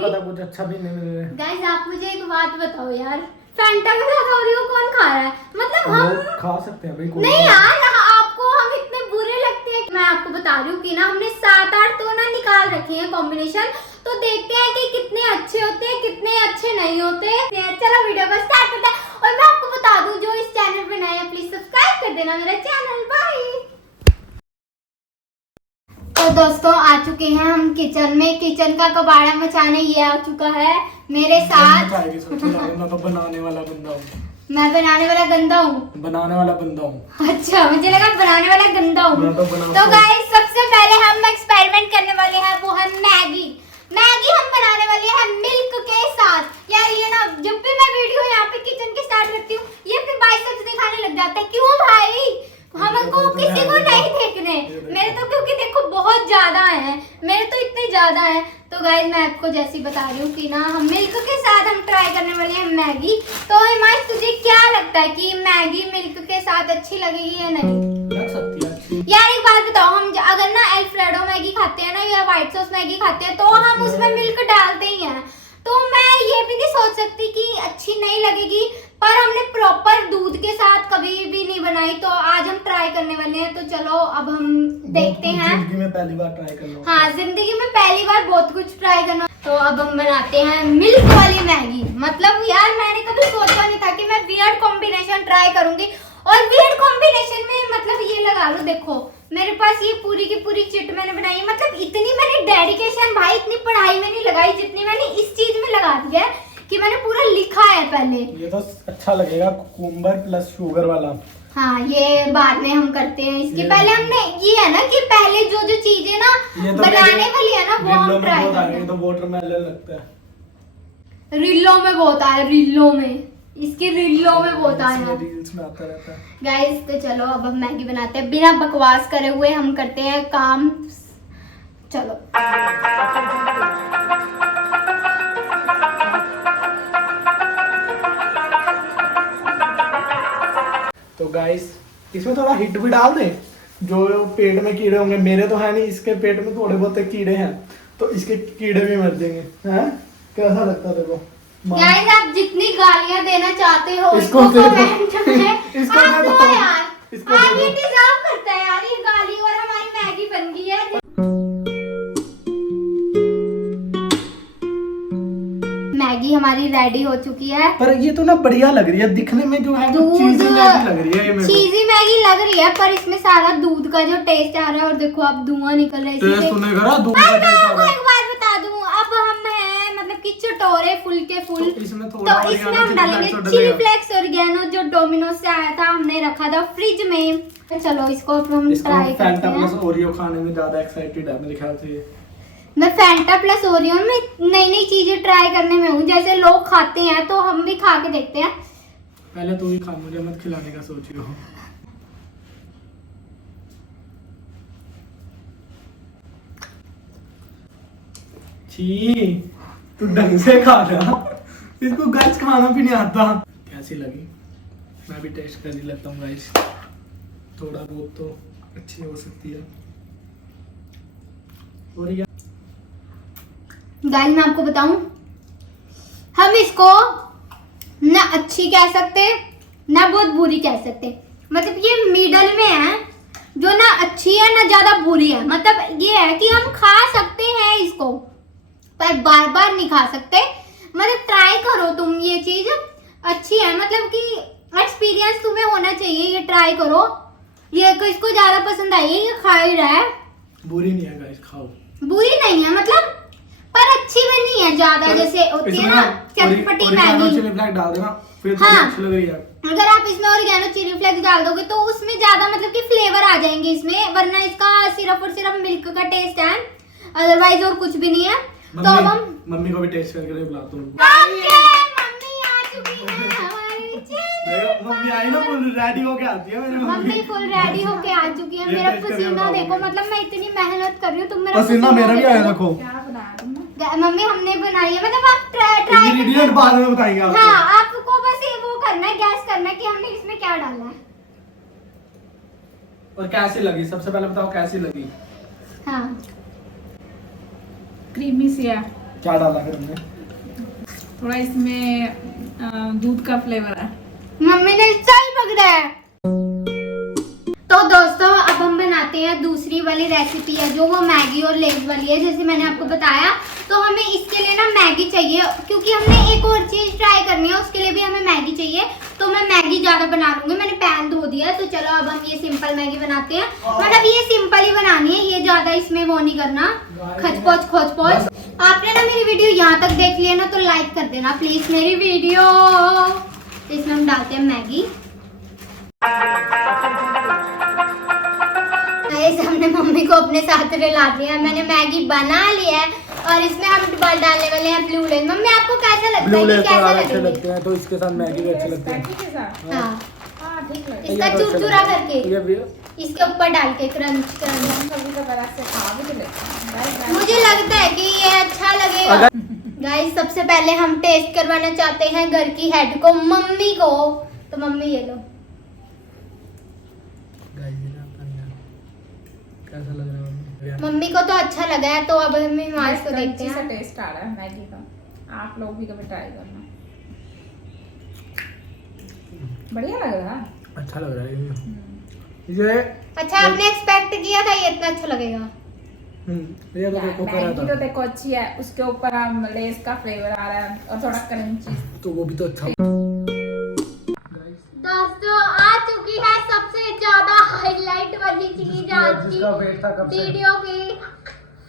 पता कुछ अच्छा भी नहीं मिल रहा है। गाइस आप मुझे एक बात बताओ यार, फैंटा के साथ ओरियो कौन खा रहा है? मतलब हम खा सकते हैं भाई, कोई नहीं यार, आपको हम इतने बुरे लगते हैं। मैं आपको बता रही हूँ कि ना हमने 7-8 तो ना निकाल रखे हैं कॉम्बिनेशन, तो देखते हैं कि कितने अच्छे होते हैं कितने अच्छे नहीं होते। चलो वीडियो को स्टार्ट करते हैं। और मैं आपको बता दूं जो इस चैनल पे नए हैं प्लीज सब्सक्राइब कर देना मेरा चैनल। बाय। तो दोस्तों आ चुके हैं हम किचन में। किचन का कबाड़ा मचाने ये आ चुका है मेरे साथ। मैं तो बनाने वाला बंदा हूँ। मैं बनाने वाला गंदा हूँ। बनाने वाला बंदा हूँ। अच्छा मुझे लगा बनाने वाला गंदा हूँ। तो गाइस सबसे पहले हम एक्सपेरिमेंट करने वाले हैं, वो है मैगी। मैगी हम बनाने वाले हैं मिल्क के साथ। यार ये ना जब भी मैं वीडियो यहाँ पे किचन के स्टार्ट करती हूँ ये अपने बाइसेप्स दिखाने लग जाता है। क्यों भाई? हमको किसी को नहीं देखने मेरे तो, क्योंकि देखो बहुत ज्यादा है मेरे तो, इतने ज्यादा है। तो गाइस मैं आपको जैसे ही बता रही हूँ कि ना हम मिल्क के साथ हम ट्राई करने वाले हैं मैगी। तो हिमांश तुझे क्या लगता है कि मैगी मिल्क के साथ अच्छी लगेगी या नहीं? लग सकती है अच्छी। यार एक बात बताओ, हम अगर ना अल्फ्रेडो मैगी खाते हैं ना या व्हाइट सॉस मैगी खाते हैं तो हम उसमें मिल्क डालते ही हैं। तो मैं ये भी नहीं सोच सकती कि अच्छी नहीं लगेगी, पर हमने प्रॉपर दूध के साथ कभी भी नहीं बनाई, तो आज हम ट्राई करने वाले हैं। तो चलो अब हम देखते हैं। जिंदगी में पहली बार ट्राई करना। हाँ जिंदगी में पहली बार बहुत कुछ ट्राई करना। तो अब हम बनाते हैं मिल्क वाली मैगी। मतलब यार मैंने कभी सोचा नहीं था कि मैं वियर्ड कॉम्बिनेशन ट्राई करूंगी। और वियर्ड कॉम्बिनेशन में मतलब ये लगा लो, देखो मेरे पास ये पूरी की पूरी चिट मैंने बनाई। मतलब इतनी मैंने डेडिकेशन भाई इतनी पढ़ाई में नहीं लगाई जितनी मैंने इस चीज में लगा दी है कि मैंने पूरा लिखा है पहले। ये तो अच्छा लगेगा, कुकुम्बर प्लस शुगर वाला। हाँ ये बाद में हम करते हैं। इसके पहले हमने ये है ना कि पहले जो जो चीजें ना तो बनाने वाली है ना वो हम ट्राई करते हैं। तो वाटरमेलन लगता है। रिल्लो में बहुत आया, रिल्लो में, इसके रिल्लो में बहुत आया। रील्स में आता रहता है। गाइस तो चलो अब हम मैगी बनाते हैं। बिना बकवास करे हुए हम करते हैं काम। चलो तो गाइस इसमें थोड़ा हिट भी डाल दे। जो पेट में कीड़े होंगे, मेरे तो है नहीं, इसके पेट में थोड़े बहुत कीड़े हैं, तो इसके कीड़े भी मर जाएंगे। हैं कैसा लगता है देखो? गाइस आप जितनी गालियां देना चाहते हो इसको कमेंट में इसको आप दो यार। इसको हाँ ये डिजर्व करता है यार ये गाली। और हमारी मैगी बन गई है। मैगी हमारी रेडी हो चुकी है। पर ये तो ना बढ़िया लग रही है दिखने में, जो है चीजी मैगी लग रही है ये मेरे को। चीजी मैगी लग रही है पर इसमें सारा दूध का जो टेस्ट आ रहा है। और देखो अब धुआं निकल रहा है टेस्ट तो नहीं करा, दूध का टेस्ट आ रहा है। एक बात बता दूं, अब हम हैं मतलब कि चटोरे फुल के फुल। तो इसमें थोड़ा तो इसमें हम डालेंगे चिली फ्लेक्स ऑरिगेनो जो डोमिनोज से आया था, हमने रखा था फ्रिज में। तो चलो इसको अब हम ट्राई करते फैंटा हैं। प्लस ओरियो खाने में ज्यादा एक्साइटेड है मेरे ख्याल से। मैं फैंटा प्लस ओरियो में नई नई चीजें ट्राई करने में हूँ। जैसे लोग खाते हैं तो हम भी खा के देखते हैं। पहले तू ही खा, मुझे मत खिलाने का सोच रही हो। छी तू ढंग से खा रहा, इसको गाइस खाना भी नहीं आता। कैसी लगी? मैं भी टेस्ट कर ही लेता हूँ गाइस, थोड़ा बहुत तो अच्छी हो सकती है। और क्या गाइस मैं आपको बताऊं, हम इसको ना अच्छी कह सकते ना बहुत बुरी कह सकते। मतलब ये मिडल में है, जो ना अच्छी है ना ज्यादा बुरी है। मतलब ये है कि हम खा सकते हैं इसको पर बार बार नहीं खा सकते। मतलब ट्राई करो तुम, ये चीज अच्छी है। मतलब कि एक्सपीरियंस तुम्हें होना चाहिए, ये ट्राई करो। ये इसको ज्यादा पसंद आई है, ये खा ही रहा है। बुरी नहीं है गाइस, खाओ। बुरी नहीं है मतलब, पर अच्छी भी नहीं है ज्यादा। जैसे होती है ना चटपटी मैगी। चिली फ्लेक्स डाल देना फिर तो हाँ, अच्छी लग रही है। अगर आप इसमें ऑरिगेनो चिली फ्लेक्स डाल दोगे तो उसमें ज्यादा मतलब कि फ्लेवर आ जाएंगे इसमें, वरना इसका सिर्फ और सिर्फ मिल्क का टेस्ट है, अदरवाइज और कुछ भी नहीं है। तो अब हम मम्मी को भी टेस्ट करके बुलाता हूँ। मम्मी आ चुकी है हमारी देखो मम्मी आई ना, फुल रेडी होके आती है मेरी मम्मी फुल रेडी होके आ चुकी है। मेरा पसीना देखो, मतलब मैं इतनी मेहनत कर रही हूँ, तुम मेरा पसीना मेरा भी आया देखो। मम्मी हमने बनाई है। मतलब आप ट्राई इंग्रेडिएंट बाद में बताएंगे आपको। हाँ आपको बस ये वो करना है, गैस करना है कि हमने इसमें क्या डालना है। और कैसी लगी सबसे पहले बताओ, कैसी लगी? हाँ क्रीमी सी है। क्या डाला फिर हमने? थोड़ा इसमें दूध का फ्लेवर है। मम्मी ने सही पकड़ा है। तो दोस्तों अब हम बनाते हैं दूसरी वाली रेसिपी है जो वो मैगी और लेस वाली है। जैसे मैंने आपको बताया तो हमें इसके लिए ना मैगी चाहिए, क्योंकि हमने एक और चीज ट्राई करनी है, उसके लिए भी हमें मैगी चाहिए। तो मैं मैगी ज्यादा बना लूंगी, मैंने पैन धो दिया। तो चलो अब हम ये सिंपल मैगी बनाते हैं। मतलब ये सिंपल ही बनानी है, ये ज्यादा इसमें वो नहीं करना खचपोच खोचपोच। आपने ना मेरी वीडियो यहाँ तक देख लिया ना तो लाइक कर देना प्लीज मेरी वीडियो। इसमें हम डालते हैं मैगी। हमने मम्मी को अपने साथ रिला दिया है, मैंने मैगी बना लिया है और इसमें हम डालने वाले हैं ब्लू लेन। मम्मी आपको कैसा लगता है? ब्लू लेस कैसा अच्छे लगते हैं तो इसके साथ मैगी भी अच्छे लगते हैं। के साथ हाँ ठीक है। इसका चुरचुरा करके ये भी इसके ऊपर डाल के क्रंच क्रंच। कभी कभार ऐसे खा भी तो लेते हैं। मुझे लगता है कि ये अच्छा लगेगा। गाइस सबसे पहले हम टेस्ट करवाना चाहते हैं घर की हेड को, मम्मी को। तो मम्मी ये लो। कैसा लग रहा है? मम्मी को तो अच्छा लगा है, तो अब हम हिमांश को देखते सा हैं। टेस्ट आ रहा है मैगी का, आप लोग भी कभी ट्राई करना। बढ़िया लग रहा है। अच्छा लग रहा है ये। अच्छा आपने एक्सपेक्ट किया था ये इतना अच्छा लगेगा? ये तो देखो करा मैगी तो था देखो अच्छी है, उसके ऊपर हम लेस का फ्लेवर आ रहा है और थोड़ा क्रंची। तो वो भी तो अच्छा। दोस्तों आ चुकी है सबसे ज्यादा हाईलाइट वाली चीज आज की जिसका वेट था कब से। वीडियो की,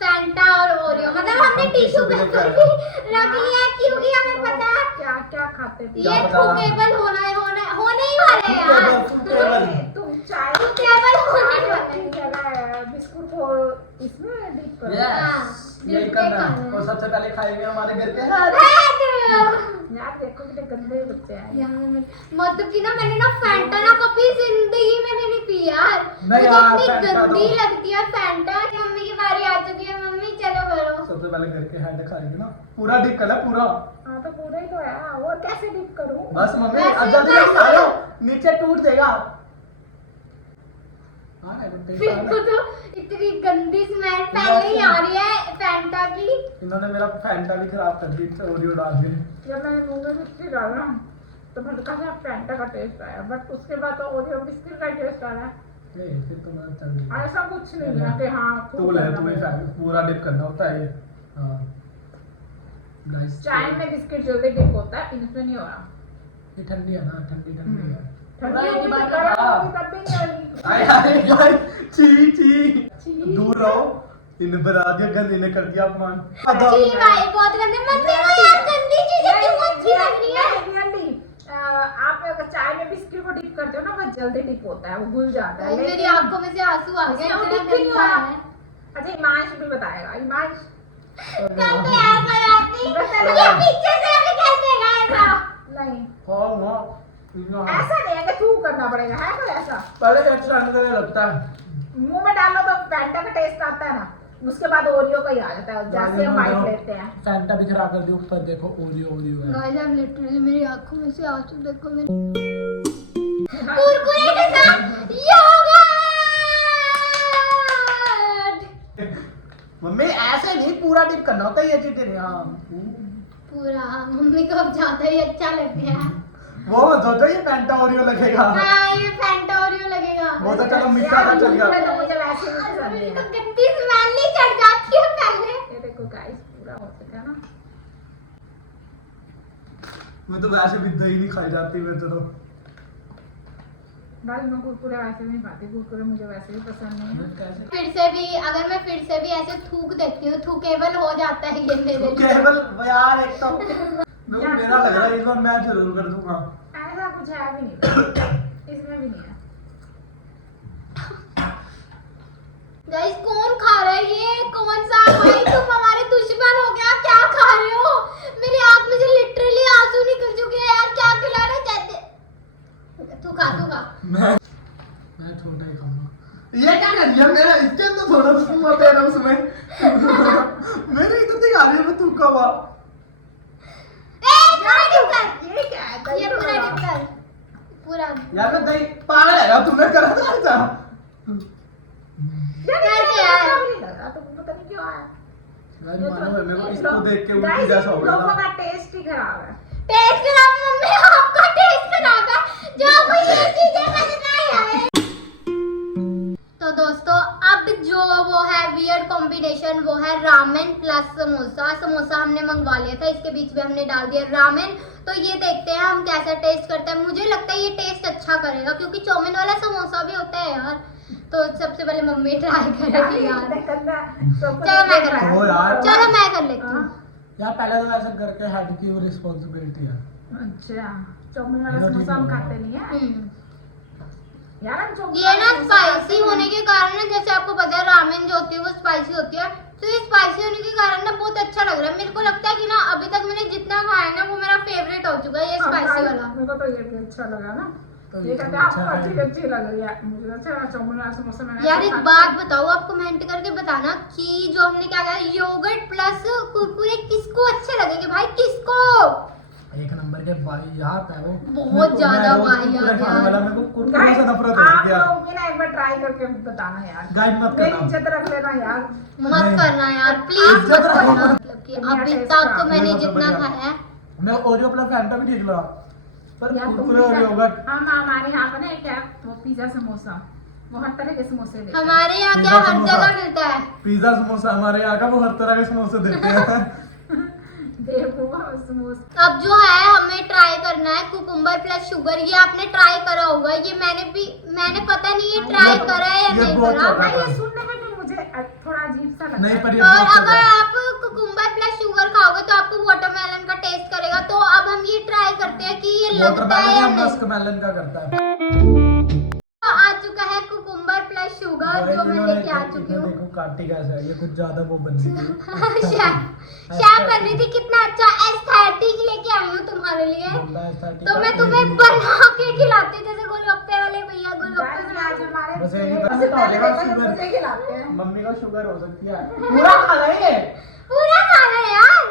फैंटा और ओरियो। मतलब हमने टिश्यू पेपर भी रख लिया क्योंकि हमें पता है क्या क्या खाते थे। ये थूकेबल होने ही वाले हैं यार। तुम चाय थूकेबल होने वाले की जगह बिस्कुट को इसमें डिप करो। यही करना है। और सबसे पहले खाएंगे हमारे घर के। यार देखो कितने गंदे बच्चे हैं। मतलब कि ना मैंने ना फैंटा ना कभी जिंदगी में नहीं पी यार। नहीं मुझे यार, इतनी फैंटा गंदी तो- लगती है फैंटा। मम्मी की बारी आ चुकी है, मम्मी चलो करो। सबसे पहले घर के हेड खाएंगे ना, पूरा डिप कर ले पूरा। हाँ तो पूरा ही तो है, और कैसे डिप करूं? बस मम्मी वैसे अब जल्दी कैसे? खा लो, नीचे टूट देगा। हाँ मेरे को तो इतनी गंदी स्मेल पहले ही आ रही है फैंटा की। इन्होंने मेरा फैंटा भी खराब कर दी ओरियो डाल के। जब मैंने मुंह में बिस्किट डाला तो मुझे कहा फैंटा का टेस्ट आया, बट उसके बाद तो ओरियो बिस्किट का टेस्ट आ रहा है। नहीं फिर तो मैं चल गई। ऐसा कुछ नहीं है कि हाँ तू ले तू ही पूरा डिप करना होता है ये। हाँ नाइस। चाय में बिस्किट जल्दी डिप होता है, इनमें नहीं हो रहा। ये ठंडी है ना, ठंडी ठंडी है। ठंडी एक ही होगी बात तो गर्म बता। होगी तब भी नहीं होगी। आय हाय हाय छी छी दूर रहो। इन्हें बना दिया, गंदे ने कर दिया अपमान। जी भाई बहुत गंदी। मम्मी को यार गंदी चीजें क्यों अच्छी लग रही है? रियली आप अगर चाय में बिस्किट को डिप करते हो ना बहुत जल्दी डिप होता है, वो घुल जाता है। मेरी आंखों में से आंसू आ गए। इसमें वो इतना डिप भी नहीं हो गंदा रहा। है। अच्छा हिमांश भी बताएगा। हिमांश चलते यार कोई बात नहीं। ये पीछे से अभी कैसे देगा ऐसा? नहीं हाँ हाँ ऐसा नहीं है कि थू करना पड़ेगा, है कोई ऐसा? पहले एक्स्ट्रा अंदर लगता है। मुंह में डालो तो फैंटा का टेस्ट आता है ना, उसके बाद ओरियो का ही आ जाता है जैसे हम वाइट लेते हैं। फैंटा भी खराब कर दी ऊपर, देखो ओरियो ओरियो है। गाइस अब लिटरली मेरी आंखों में से आंसू देखो मेरे। कुरकुरे के साथ योगर्ट। मम्मी ऐसे नहीं पूरा डिप करना होता है ये चीजें। हाँ पूरा मम्मी को अब ज्यादा ही अच्छा लग गया। वो सोचो ये फैंटा ओरियो लगेगा। हाँ ये फैंटा ओरियो लगेगा। वो तो चलो मीठा था चल गया। तो मुझे वैसे ही पसंद मेरी है। तो गंदी स्मेल ही चढ़ जाती है पहले। ये देखो गाइस पूरा हो चुका है ना। मैं तो वैसे भी दही नहीं खाई जाती मेरे तो। भाई मैं कुरकुरे वैसे नहीं खाती, कुरकुरे मुझे वैसे भी पसंद नहीं है। फिर से भी अगर मैं फिर से भी ऐसे थूक देती हूँ, थूकेबल हो जाता है ये मेरे लिए। केवल यार एक तो मेरे को मेरा लग रहा है इस बार मैं जरूर कर दूंगा। ऐसा कुछ है भी नहीं, इसमें भी नहीं है। गाइस कौन खा रहा है ये? कौन सा भाई तुम हमारे दुश्मन हो गया? क्या खा रहे हो? मेरी आंख में से लिटरली आंसू निकल चुके हैं यार। क्या खिला रहे चाहते? तू खा तू खा। मैं छोटा ही खाऊंगा। ये क्या कर लिया मेरा? इसके अंदर थोड़ा सा मत है ना उसमें। मेरे इधर से आ रही है मैं तू कब आ? पूरा डिप कर। ये क्या है? ये पूरा डिप कर पूरा। यार मैं दही पागल है यार, तुमने करा था ऐसा। यार कर दे यार। नहीं लगा तो पता नहीं क्यों आया। गाइस मानो मेरे को इसको देख के Guys, उल्टी जैसा हो गया लोगों था। का टेस्ट ही खराब है। टेस्ट खराब मम्मी, आपका टेस्ट खराब है जो आपको ये चीजें पसंद नहीं आए। तो दोस्तों अब जो वो है वियर्ड कॉम्बिनेशन वो है रामेन प्लस समोसा। समोसा हमने मंगवा लिया था, इसके बीच में हमने डाल दिया रामेन। तो ये देखते हैं हम कैसा टेस्ट करते हैं। मुझे लगता है ये टेस्ट अच्छा करेगा क्योंकि चाउमीन वाला समोसा भी होता है यार। तो सबसे पहले मम्मी ट्राई करेगी यार। चलो मैं कर ओ यार। चलो मैं कर लेती हूँ। यार पहले तो ऐसा करके हेड की रिस्पांसिबिलिटी है। अच्छा, चाउमीन वाला समोसा हम खाते नहीं है यार। हम चाउमीन ये ना वाला समोसा स्पाइसी खाते होने हैं। के कारण ना, जैसे आपको पता है रामेन जो होती है वो स्पाइसी होती है, तो ये स्पाइसी होने के कारण ना बहुत अच्छा लग रहा है। मेरे को लगता है कि ना अभी तक मैंने जितना खाया है ना वो मेरा फेवरेट हो चुका है ये स्पाइसी वाला। मेरे को तो ये भी अच्छा लगा ना। तो ये कहते हैं आपको अच्छी लग रही है, मुझे अच्छा लगा चाउमीन वाला समोसा। मैंने यार एक खाया। बात बताओ, आप कमेंट करके बताना कि जो हमने क्या कहा योगर्ट प्लस कुरकुरे किसको अच्छे लगेंगे भाई, किसको? एक नंबर के भाई यार है वो। बहुत ज्यादा भाई यार। मेरे को कुरकुरे Guys, से नफरत हो आप गया। लोग भी ना एक बार ट्राई करके बताना यार। गाइड मत मेरी करना। इज्जत रख लेना यार। मत नहीं। करना यार प्लीज मत इज्जत रखो करना। मत। मतलब कि अभी तक मैंने जितना खाया है मैं ओरियो प्लस फैंटा भी ठीक लगा, पर यार तुम कुरकुरे और योगर्ट हम हमारे यहाँ पे ना एक है वो पिज्जा समोसा, वो हर तरह के समोसे देते हैं। हमारे यहाँ क्या पिज़्ज़ा हर समोसा। जगह मिलता है। पिज्जा समोसा हमारे यहाँ का वो हर तरह के समोसे देते हैं। देखो वो समोसा अब जो है हमें ट्राई करना है कुकुम्बर प्लस शुगर। ये आपने ट्राई करा होगा, ये मैंने पता नहीं ये ट्राई करा है या ये नहीं बहुत करा। छोटा भाई, ये सुनने में भी मुझे थोड़ा अजीब सा लगता नहीं है। पर ये और बहुत अगर अच्छा है। आप कुकुम्बर प्लस शुगर खाओगे तो आपको वाटरमेलन का टेस्ट करेगा। तो अब हम ये ट्राई करते हैं कि ये लगता है या वाटरमेलन या नहीं। मस्कमेलन का करता है। आ चुका है कुकुम्बर प्लस शुगर जो मैं लेके आ चुकी हूँ। देखो काटी कैसा है, ये कुछ ज्यादा वो बन रही थी। श्याम कर रही थी कितना अच्छा एस्थेटिक लेके आई हूँ तुम्हारे लिए। तो मैं तुम्हें बना के खिलाती हूँ जैसे गोलगप्पे वाले भैया गोलगप्पे Guys, बना आज के। हमारे बस एक ही सबसे तरह से पहले खाएगा, देखो शुगर। मुझे खिलाते हैं। मम्मी का शुगर हो सकती है। पूरा खाना है ये। पूरा खाना यार।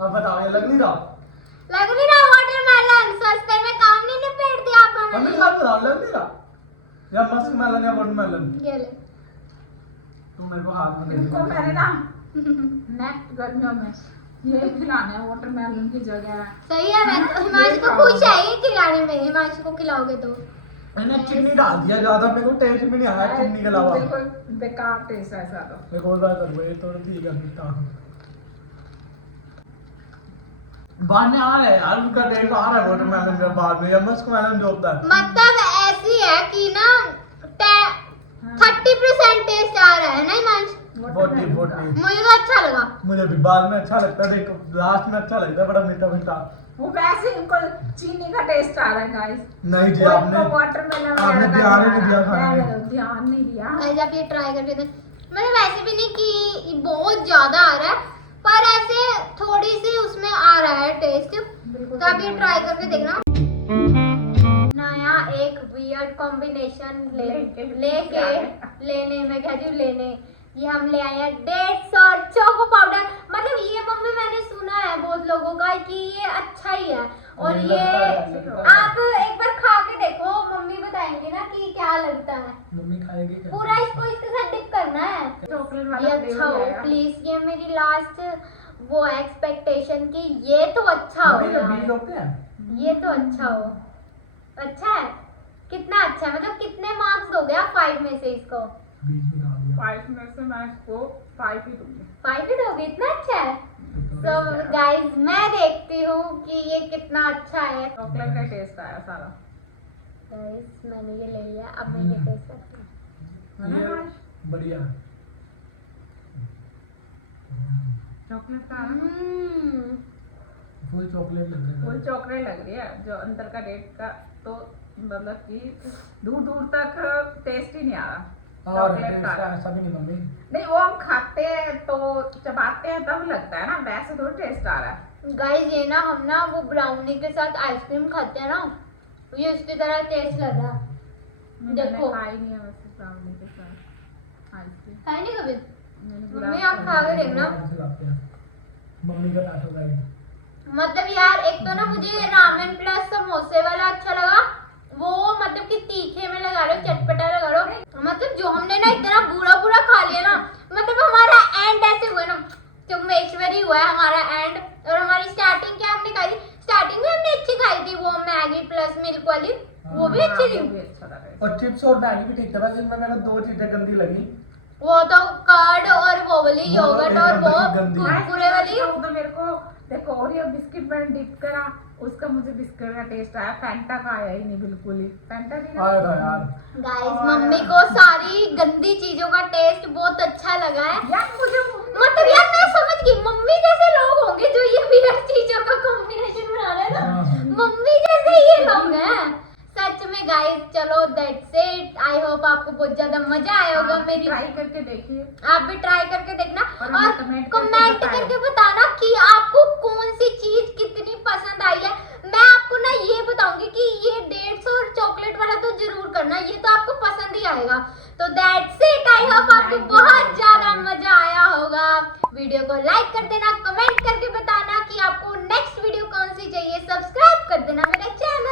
अब बताओ ये लग नहीं रहा? लग नहीं रहा वाटरमेलन सस्ते में काम नहीं निपेट दिया आप मम्मी हमें। साहब बताओ लग नहीं रहा? या मस्कमेलन या वाटरमेलन? ये ले। तुम मेरे को हाथ में दे इनको दो। मैंने ना नेक्स्ट गर्मियों में ये खिलाना है वाटरमेलन की जगह। सही है। मैं तो हिमांशु को खुश है ये खिलाने में। हिमांशु को खिलाओगे तो मैंने चीनी डाल दिया ज्यादा, मेरे को टेस्ट भी नहीं आया चीनी के अलावा। बिल्कुल बेकार टेस्ट है ऐसा तो। मेरे को बात कर ये तो ठीक है मीठा। बाद में आ रहा है यार, उसका टेस्ट आ रहा है वाटरमेलन के बाद में, या मस्कमेलन जो होता है। मतलब ऐसी है कि ना 30% टेस्ट आ रहा है ना हिमांशु। 40 मुझे तो अच्छा लगा। मुझे भी बाद में अच्छा लगता है, देखो लास्ट में अच्छा लगता है, बड़ा मीठा मीठा। वो वैसे इनको चीनी का टेस्ट आ रहा है गाइस। नहीं जी आपने वाटरमेलन आपने ध्यान ही नहीं दिया खाने में। ध्यान नहीं दिया। गाइस आप ये ट्राई करके देख। मैंने वैसे भी नहीं कि बहुत ज्यादा आ रहा है, पर ऐसे थोड़ी सी उसमें आ रहा है टेस्ट। बिल्कुल तो आप ये ट्राई करके देखना। नया एक वियर्ड कॉम्बिनेशन लेने में क्या जी लेने ये हम ले आए हैं डेट्स और चोको पाउडर। मतलब ये मम्मी मैंने सुना है बहुत लोगों का कि ये अच्छा ही है। और ये आप एक बार खा के देखो, मम्मी बताएंगे ना कि क्या लगता है। मम्मी खाएगी क्या? पूरा इसको इसके साथ डिप करना है। चॉकलेट ये वाला अच्छा हो प्लीज। ये मेरी लास्ट वो एक्सपेक्टेशन की ये तो अच्छा हो मम्मी के यार। बीज होते हैं? ये तो अच्छा हो। अच्छा है, कितना अच्छा है। मतलब कितने मार्क्स दोगे आप 5 में से इसको? बीज निकाल दिया। 5 में से मैं इसको 5 ही दूंगी। 5 ही दोगे? इतना अच्छा है। तो गाइस मैं देखती हूँ कि ये कितना अच्छा है। चॉकलेट का टेस्ट आया सारा। गाइस मैंने ये ले लिया, अब मैं ये टेस्ट करती हूँ। ये बढ़िया है। चॉकलेट का फुल चॉकलेट लग रहा फुल है। चॉकलेट लग रही है। जो अंदर का डेट का तो मतलब कि दूर दूर तक टेस्ट ही नहीं आ रहा। और चॉकलेट टेस्ट का ऐसा भी नहीं मम्मी। नहीं, वो हम खाते हैं तो चबाते हैं तब लगता है ना, वैसे थोड़ा टेस्ट आ रहा है। गाइस ये ना हम ना वो ब्राउनी के साथ आइसक्रीम खाते हैं ना, ये उसकी तरह टेस्ट लग रहा है। देखो। मैंने खाई नहीं है वैसे ब्राउनी के साथ आइसक्रीम। खाई नहीं कभी? मैंने मम्मी आप खा के देखना। मम्मी का टाटो गाइड। मतलब यार एक तो ना मुझे रामेन प्लस समोसे वाला अच्छा लगा। वो मतलब कि तीखे में लगा लो, चटपटा लगा लो। मतलब जो हमने ना इतना बुरा बुरा खा लिया ना, मतलब हमारा एंड ऐसे हुआ ना चुम्बेश्वरी हुआ है हमारा एंड। और हमारी स्टार्टिंग क्या हमने खाई थी, स्टार्टिंग में हमने अच्छी खाई थी वो मैगी प्लस मिल्क वाली, वो भी अच्छी थी। वो भी अच्छा लगा। और चिप्स और मैगी भी ठीक था, बस इनमें मेरे को 2 चीजें गंदी लगी। वो तो कर्ड और वो वाली योगर्ट और वो गंदी। कुरकुरे वाली। वो तो मेरे को देखो ओरियो बिस्किट मैंने डिप करा, उसका मुझे बिस्किट का टेस्ट आया, फैंटा का आया ही नहीं बिल्कुल ही। फैंटा नहीं आया था यार। गाइस मम्मी को सारी गंदी चीजों का टेस्ट बहुत अच्छा लगा है। यार मुझे मतलब यार मैं समझ गई, मम्मी जैसे लोग होंगे जो ये वियर्ड चीजों का कॉम्बिनेशन बना रहे हैं ना, मम्मी जैसे ये लोग हैं सच में। गाइस चलो दैट्स इट, आई होप आपको बहुत ज्यादा मजा आया होगा मेरी। ट्राई करके देखिए, आप भी ट्राई करके देखना और और हमें कमेंट करके बताना कि आपको कौन सी चीज कितनी पसंद आई है। मैं आपको ना ये बताऊंगी कि ये डेट्स और चॉकलेट वाला तो जरूर करना, ये तो आपको पसंद ही आएगा। तो दैट्स इट, आई होप आपको बहुत ज्यादा मजा आया होगा। वीडियो को लाइक कर देना, कमेंट करके बताना कि आपको नेक्स्ट वीडियो कौन सी चाहिए, सब्सक्राइब कर देना मेरा चैनल।